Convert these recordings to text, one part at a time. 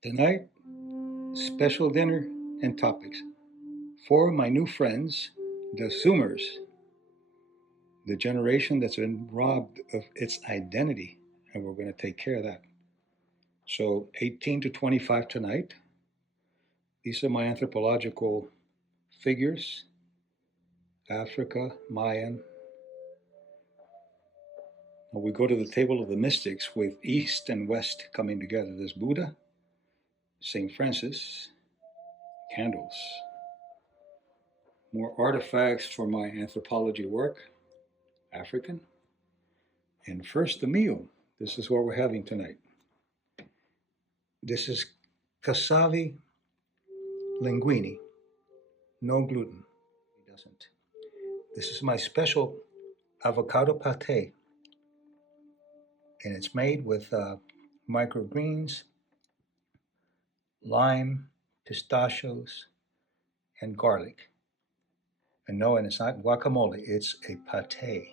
Tonight, special dinner and topics. For my new friends, the Zoomers, the generation that's been robbed of its identity, and we're going to take care of that. So, 18 to 25 tonight. These are my anthropological figures: Africa, Mayan. Now we go to the table of the mystics with East and West coming together. There's Buddha, St. Francis, candles. More artifacts for my anthropology work, African. And first, the meal. This is what we're having tonight. This is cassave linguine, no gluten. It doesn't. This is my special avocado pate, and it's made with microgreens, lime, pistachios, and garlic. And no, and it's not guacamole, it's a pate.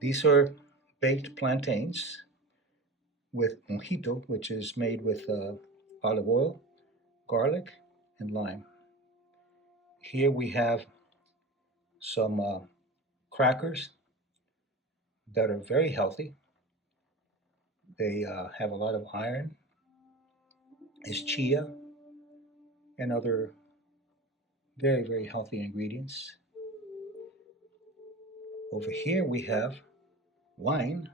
These are baked plantains with mojito, which is made with olive oil, garlic, and lime. Here we have some crackers that are very healthy. They have a lot of iron, is chia, and other very, very healthy ingredients. Over here we have wine,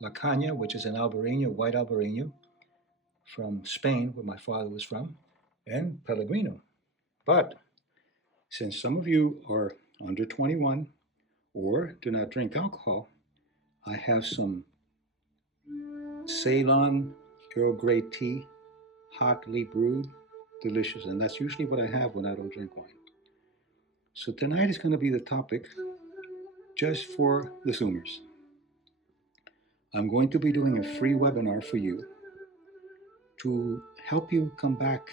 La Caña, which is an Albarino, white Albarino from Spain, where my father was from, and Pellegrino. But since some of you are under 21 or do not drink alcohol, I have some Ceylon Earl Grey tea, hotly brewed, delicious, and that's usually what I have when I don't drink wine. So tonight is going to be the topic just for the Zoomers. I'm going to be doing a free webinar for you to help you come back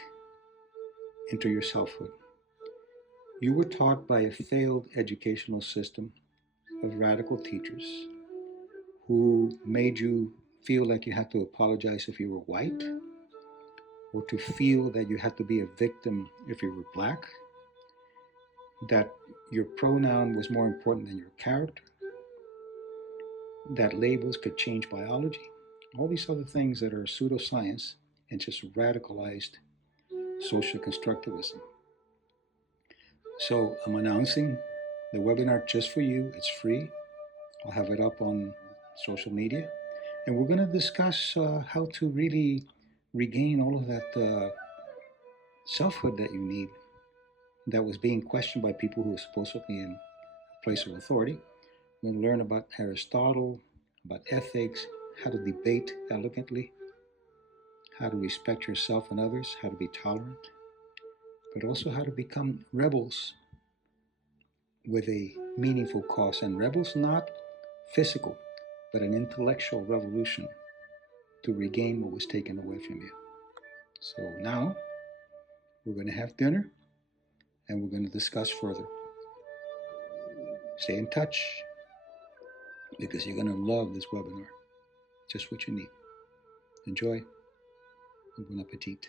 into your selfhood. You were taught by a failed educational system of radical teachers who made you feel like you had to apologize if you were white, or to feel that you had to be a victim if you were black, that your pronoun was more important than your character, that labels could change biology, all these other things that are pseudoscience and just radicalized social constructivism. So I'm announcing the webinar just for you. It's free. I'll have it up on social media. And we're going to discuss how to really regain all of that selfhood that you need, that was being questioned by people who were supposedly in a place of authority. We're going to learn about Aristotle, about ethics, how to debate elegantly, how to respect yourself and others, how to be tolerant, but also how to become rebels with a meaningful cause. And rebels not physical, but an intellectual revolution to regain what was taken away from you. So now we're going to have dinner and we're going to discuss further. Stay in touch because you're going to love this webinar. Just what you need. Enjoy and bon appetit.